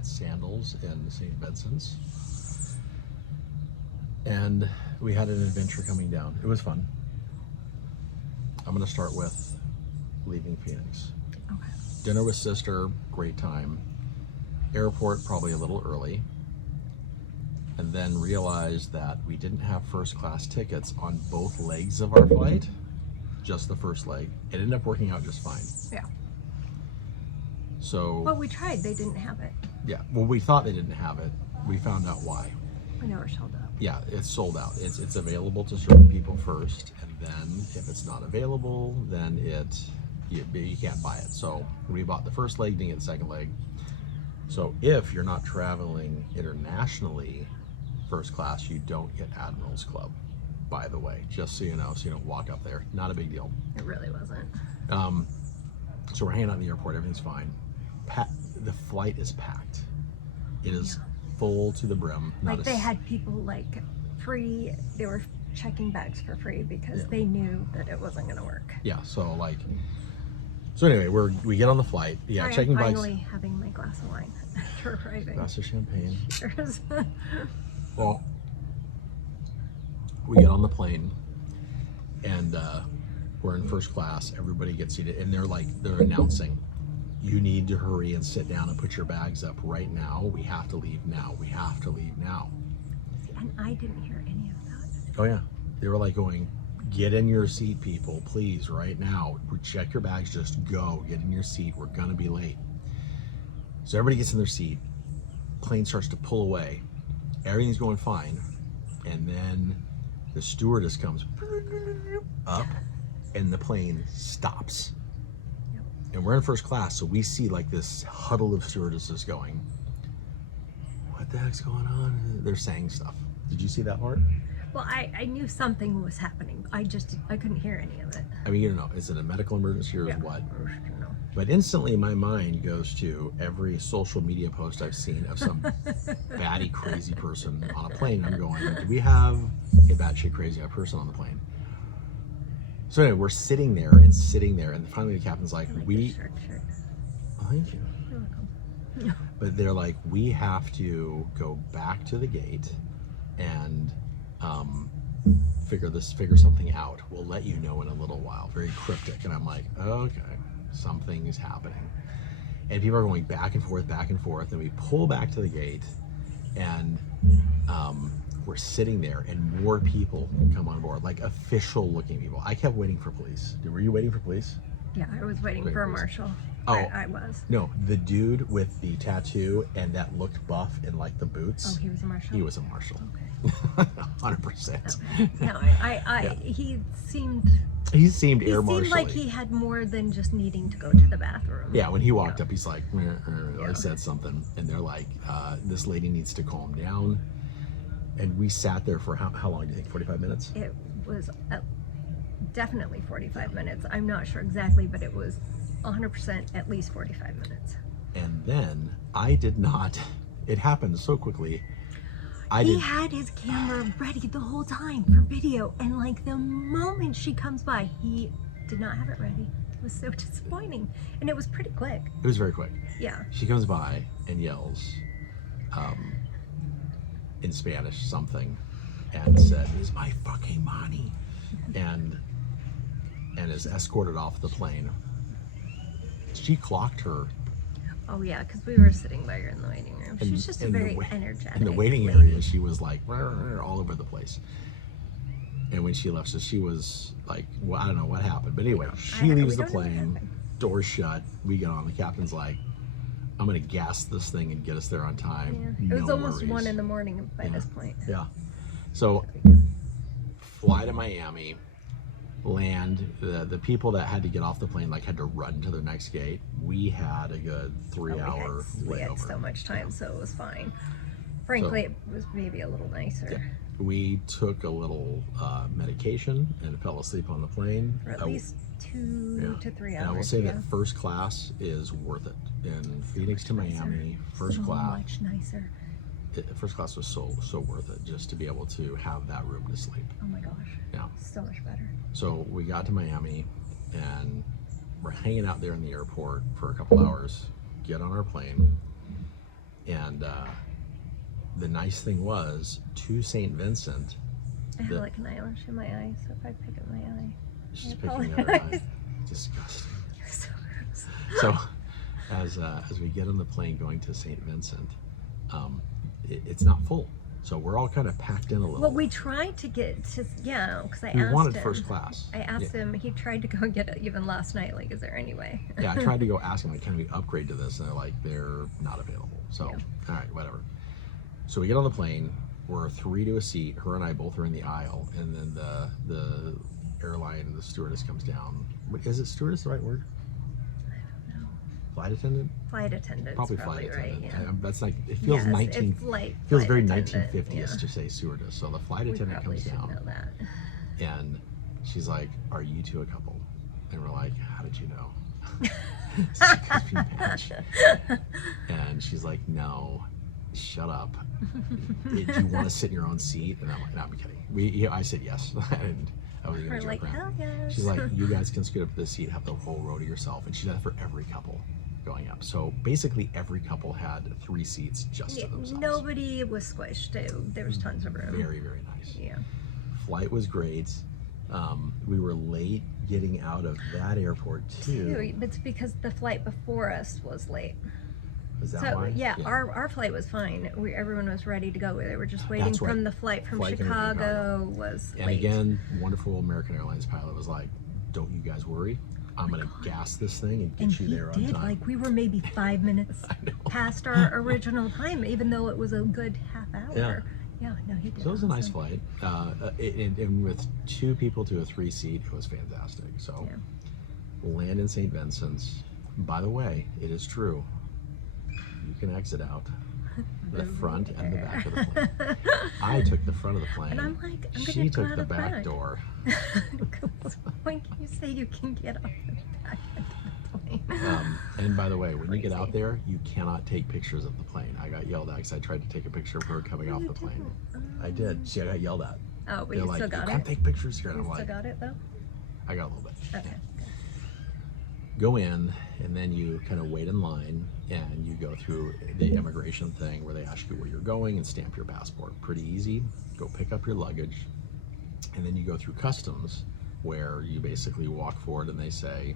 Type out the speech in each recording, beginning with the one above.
at Sandals in St. Vincent's. And we had an adventure coming down. It was fun. I'm gonna start with leaving Phoenix. Okay. Dinner with sister, great time. Airport, probably a little early. And then realized that we didn't have first class tickets on both legs of our flight, just the first leg. It ended up working out just fine. Yeah. So. Well, we tried. They didn't have it. Yeah, well, we thought they didn't have it. We found out why. We never sold up. Yeah, it's sold out. It's available to certain people first, and then if it's not available, then you can't buy it. So we bought the first leg, didn't get the second leg. So if you're not traveling internationally first class, you don't get Admiral's Club, by the way, just so you know, so you don't walk up there. Not a big deal. It really wasn't. So we're hanging out in the airport, everything's fine. The flight is packed. It is full to the brim. Like they had people like free, they were checking bags for free because they knew that it wasn't gonna work. Yeah, so anyway, we get on the flight. Yeah, I checking am bags. finally having my glass of wine after arriving. Glass of champagne. Cheers. Well, we get on the plane and we're in first class. Everybody gets seated and they're announcing, you need to hurry and sit down and put your bags up right now. We have to leave now. We have to leave now. And I didn't hear any of that. Oh yeah, they were like going, get in your seat, people, please, right now. Check your bags, just go, get in your seat. We're gonna be late. So everybody gets in their seat. Plane starts to pull away. Everything's going fine. And then the stewardess comes up and the plane stops. Yep. And we're in first class, so we see like this huddle of stewardesses going, what the heck's going on? They're saying stuff. Did you see that part? Well, I knew something was happening. I couldn't hear any of it. I mean, you don't know, is it a medical emergency or what? No. But instantly my mind goes to every social media post I've seen of some batty crazy person on a plane. I'm going, do we have a batshit crazy person on the plane? So anyway, we're sitting there, and finally the captain's like, Your shirt. Oh, thank you. You're welcome. But they're like, we have to go back to the gate and figure something out. We'll let you know in a little while. Very cryptic. And I'm like, okay, something is happening. And people are going back and forth, and we pull back to the gate, and we're sitting there, and more people come on board, like official looking people. I kept waiting for police. Were you waiting for police? Yeah, I was waiting for a marshal. Oh, I was. No, the dude with the tattoo and that looked buff in like the boots. Oh, he was a marshal? He was a marshal. Okay. 100%. No, he seemed air marshal. He seemed like he had more than just needing to go to the bathroom. Yeah, when he walked up, he's like, I said something, and they're like, this lady needs to calm down. And we sat there for how long do you think? 45 minutes? It was definitely 45 minutes. I'm not sure exactly, but it was 100% at least 45 minutes. And then I did not, it happened so quickly. He had his camera ready the whole time for video, and like the moment she comes by, he did not have it ready. It was so disappointing, and it was pretty quick. It was very quick. Yeah. She comes by and yells in Spanish something and said, "Is my fucking money?" and is escorted off the plane. She clocked her. Oh yeah, because we were sitting by her in the waiting room. She's just a very energetic. In the waiting lady. area, she was like all over the place. And when she left, so she was like, well, I don't know what happened, but anyway, she leaves the plane, doors shut. We get on. The captain's like, I'm gonna gas this thing and get us there on time. Yeah. It was no almost worries. 1 in the morning by this point. Yeah. So fly to Miami, land. The people that had to get off the plane had to run to their next gate. We had a good 3-hour layover. We had so much time, so it was fine. Frankly, it was maybe a little nicer. Yeah. We took a little medication and fell asleep on the plane. For at least 2 to 3 hours. And I will say that first class is worth it. In Phoenix to Miami, first class. Much nicer. First class was so worth it, just to be able to have that room to sleep. Oh my gosh. Yeah. So much better. So we got to Miami and we're hanging out there in the airport for a couple hours, get on our plane, And the nice thing was, to St. Vincent, I have like an eyelash in my eye, so if I pick at my eye, she's I picking at her eye. Disgusting. So gross. So as we get on the plane going to St. Vincent, it's not full. So we're all kind of packed in a little. Well, we tried to get to, because I asked him. We wanted first class. I asked him, he tried to go and get it even last night, like, is there any way? Yeah, I tried to go ask them, like, can we upgrade to this? And they're like, they're not available. So, all right, whatever. So we get on the plane. We're 3 to a seat. Her and I both are in the aisle. And then the airline, the stewardess comes down. Is it stewardess the right word? Flight attendant? Flight attendant. Probably flight attendant. Right, yeah. That's like, it feels feels very 1950s to say stewardess. So the flight attendant comes down. Know that. And she's like, "Are you two a couple?" And we're like, "How did you know?" Because we match. And she's like, "No, shut up. Do you want to sit in your own seat?" And I'm like, "No, I'm kidding." I said yes. And I wasn't going to joke around. Hell yes. She's like, "You guys can scoot up to the seat, have the whole row to yourself." And she did that for every couple going up. So basically every couple had 3 seats just to themselves. Nobody was squished. There was tons of room. Very, very nice. Yeah. Flight was great. We were late getting out of that airport too. It's because the flight before us was late. Is that why? Yeah, our flight was fine. Everyone was ready to go. They were just waiting That's right. from the flight from Chicago was And late. again, wonderful American Airlines pilot was like, "Don't you guys worry. I'm going to gas this thing and get you there on time." Like, we were maybe 5 minutes past our original time, even though it was a good half hour. Yeah, no, he did. So it was a nice flight. And with 2 people to a 3-seat, it was fantastic. So land in St. Vincent's. By the way, it is true. You can exit out the front and the back of the plane. I took the front of the plane. And I'm like, I'm she gonna go took out the of back door. When you say you can get off the back end of the plane. And by the way, when you get out there, you cannot take pictures of the plane. I got yelled at because I tried to take a picture of her coming off the plane. I did. See, I got yelled at. Oh, but They're you like, still got "You it? can't take pictures here." And You I'm still like, got it, though? I got a little bit. Okay. Go in, and then you kind of wait in line, and you go through the immigration thing where they ask you where you're going and stamp your passport. Pretty easy. Go pick up your luggage, and then you go through customs, where you basically walk forward and they say,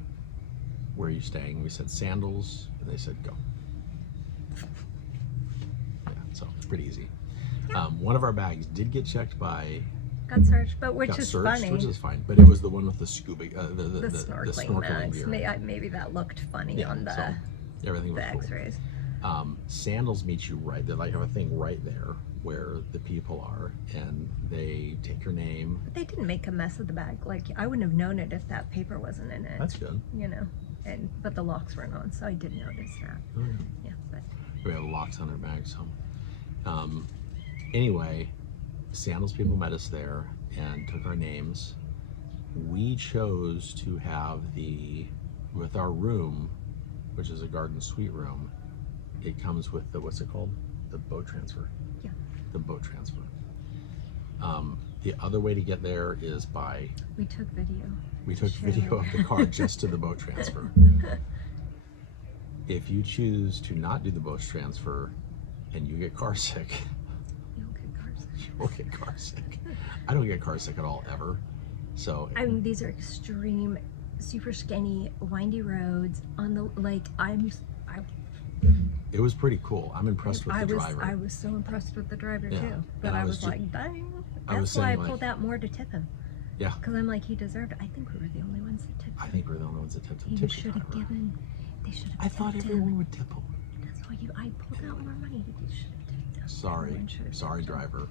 "Where are you staying?" We said Sandals, and they said, "Go." Yeah, so it's pretty easy. Yeah. One of our bags did get checked by. Got searched, but which Got is searched, funny. which is fine, but it was the one with the scuba, The snorkeling mags. gear. Maybe that looked funny on the, so everything was the cool. X-rays. Sandals meet you right there. They have a thing right there where the people are, and they take your name. But they didn't make a mess of the bag. Like, I wouldn't have known it if that paper wasn't in it. That's good. You know, but the locks weren't on, so I did notice that. Oh, Yeah, but we have locks on our bags. So, anyway, Sandals people met us there and took our names. We chose to have with our room, which is a garden suite room, it comes with the, what's it called? The boat transfer. Yeah. The boat transfer. The other way to get there is by... we took video. We took video of the car just to the boat transfer. If you choose to not do the boat transfer and you get car sick, You'll get car sick. you'll get car sick. I don't get car sick at all, ever. So I mean, these are extreme, super skinny, windy roads on the, like, it was pretty cool. I'm impressed with the driver. I was so impressed with the driver Yeah. too. But And I I was was like, dang. I was That's why I saying, like- pulled out more to tip him. Yeah. Because I'm like, he deserved it. I think we were the only ones that tipped him. I think we're the only ones that tipped him. He Tip the should have driver. given, they should have I thought tipped everyone him. would tip him. That's why I pulled out more money. You should have tipped him. Sorry, Everyone should have sorry, tipped him. driver.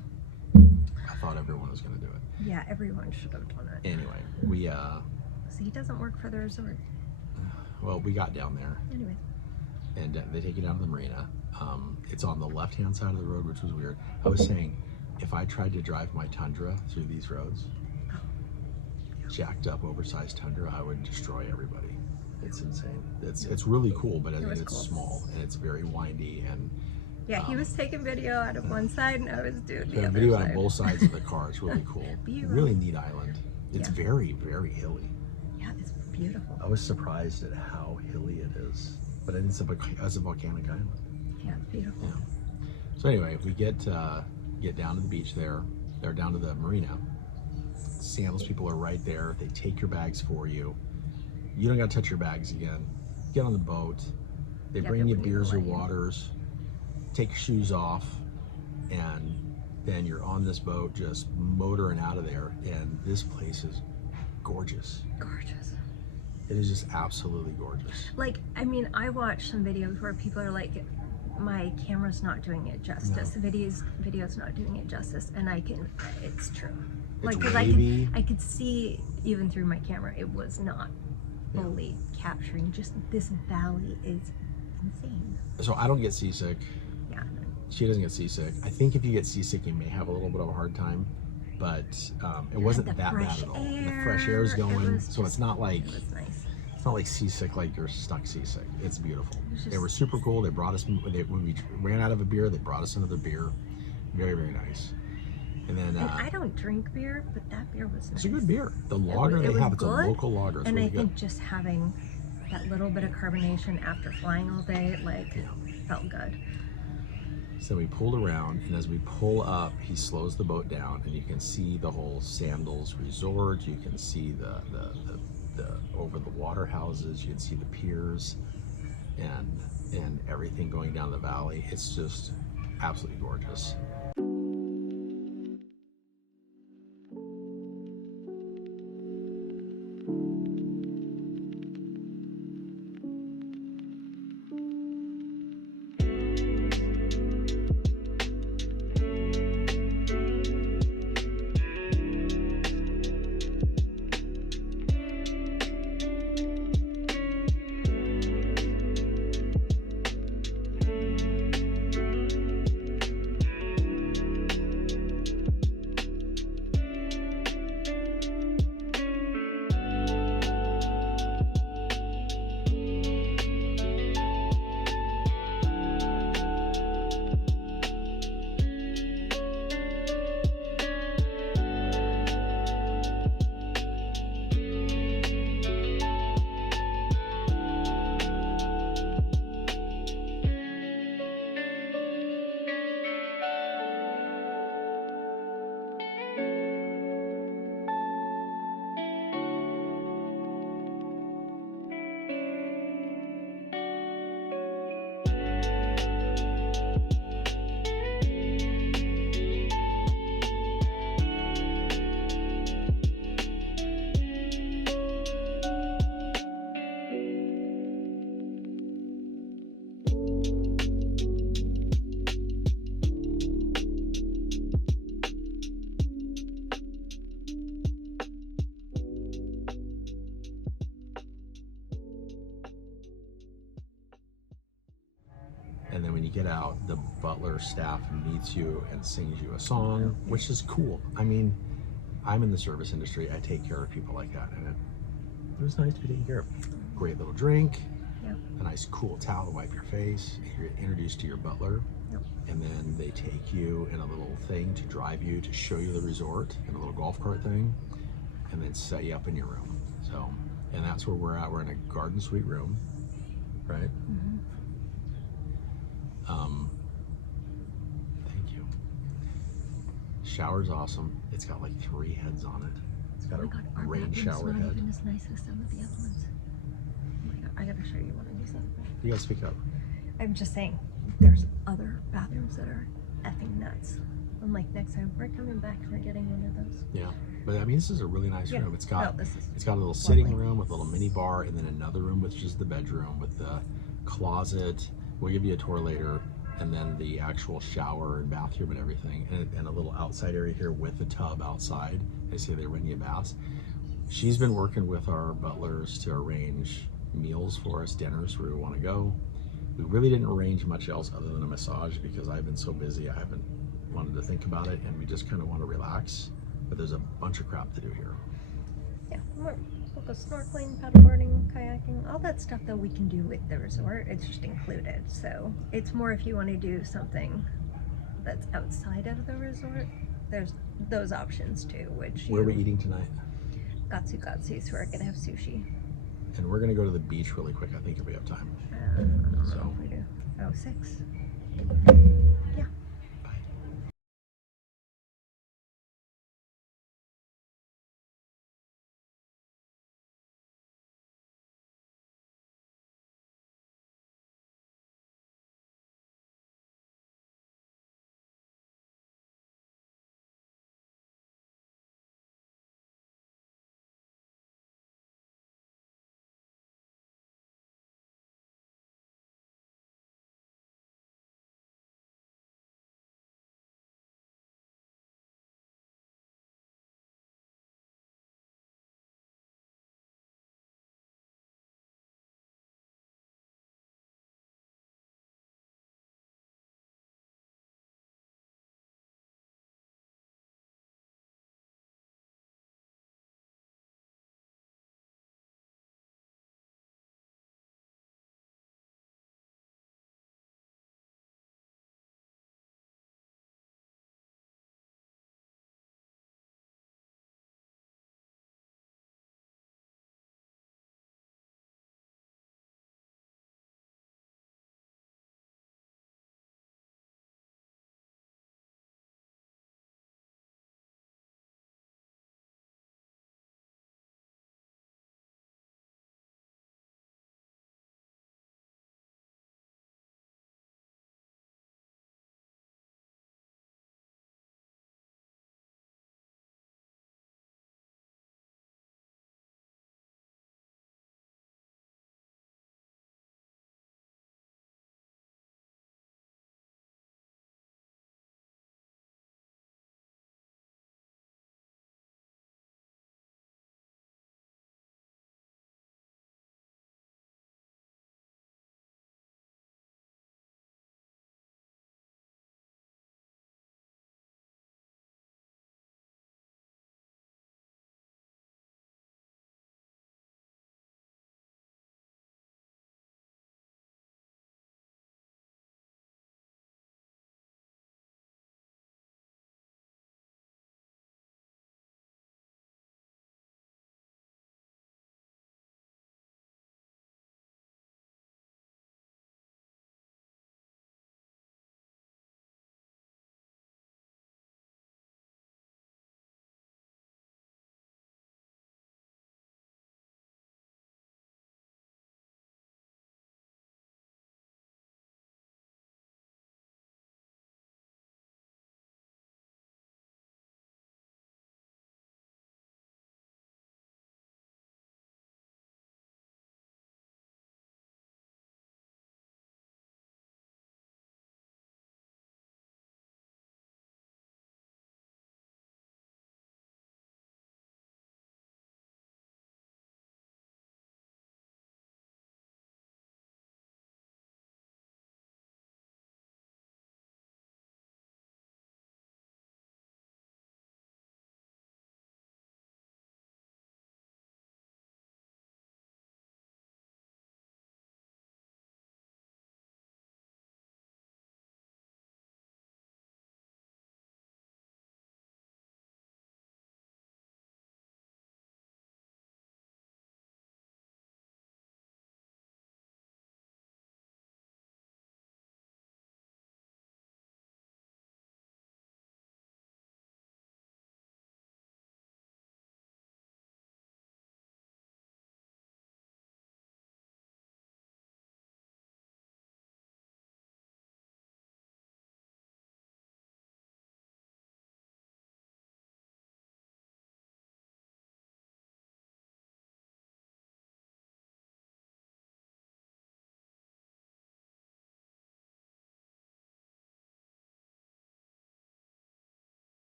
I thought everyone was going to do it. Yeah, everyone should have done it. Anyway, we So he doesn't work for the resort. well, we got down there, Anyways. and they take you down to the marina. It's on the left-hand side of the road, which was weird. I was saying, if I tried to drive my Tundra through these roads, jacked up, oversized Tundra, I would destroy everybody. It's insane. It's really cool, but I think it's cool. small and it's very windy, and Yeah, he was taking video out of one side and I was doing the a other video side. on both sides of the car. It's really cool. Beautiful. Really neat island. It's Yeah. very, very hilly. Yeah, it's beautiful. I was surprised at how hilly it is, but it's a volcanic island. Yeah, it's beautiful. Yeah. So anyway, we get down to the beach there, or down to the marina. Sandals people are right there. They take your bags for you. You don't got to touch your bags again. Get on the boat. They Yeah, bring they you wouldn't even beers or let you. waters. Take your shoes off, and then you're on this boat just motoring out of there. And this place is gorgeous. Gorgeous. It is just absolutely gorgeous. Like, I mean, I watched some videos where people are like, my camera's not doing it justice. No. Video's not doing it justice, and it's true. It's Like, because wavy. I could see even through my camera, it was not fully capturing. Just this valley is insane. So I don't get seasick. Yeah. She doesn't get seasick. I think if you get seasick, you may have a little bit of a hard time, but it wasn't that bad at all. The fresh air is going, so it's not like it was nice. it's not like seasick, like you're stuck seasick. It's beautiful. It was They were super cool. They brought us when we ran out of a beer. They brought us another beer. Very, very nice. And then And I don't drink beer, but that beer was nice. it's a good beer. The lager it they was have, it's a good, local lager. It's and really I think good. just having that little bit of carbonation after flying all day, like, felt good. So we pulled around, and as we pull up, he slows the boat down, and you can see the whole Sandals resort. You can see the over the water houses. You can see the piers, and everything going down the valley. It's just absolutely gorgeous. And then when you get out, the butler staff meets you and sings you a song, which is cool. I mean, I'm in the service industry. I take care of people like that, and it was nice to be taken care of. Great little drink, a nice cool towel to wipe your face. You're introduced to your butler, and then they take you in a little thing to drive you to show you the resort in a little golf cart thing, and then set you up in your room. So, and that's where we're at. We're in a garden suite room, right? Mm-hmm. Thank you. Shower's awesome. It's got like 3 heads on it. It's got a rain shower not head. even as nice as some of the other ones. Oh my God, I gotta show you one of these. You gotta speak up. I'm just saying, there's other bathrooms that are effing nuts. I'm like, next time we're coming back, we're getting one of those. Yeah, but I mean, this is a really nice room. It's got it's got a little sitting room with a little mini bar, and then another room which is the bedroom with the closet. We'll give you a tour later, and then the actual shower and bathroom and everything, and a little outside area here with a tub outside. They say they rent you baths. She's been working with our butlers to arrange meals for us, dinners where we want to go. We really didn't arrange much else other than a massage because I've been so busy I haven't wanted to think about it, and we just kind of want to relax. But there's a bunch of crap to do here. Yeah, we'll go snorkeling, paddleboarding, kayaking, all that stuff that we can do with the resort. It's just included. So it's more if you want to do something that's outside of the resort. There's those options too. Which where are we eating tonight? Gatsu, so we're gonna have sushi. And we're gonna go to the beach really quick. I think if we have time. I don't know So if we do. Oh, 6.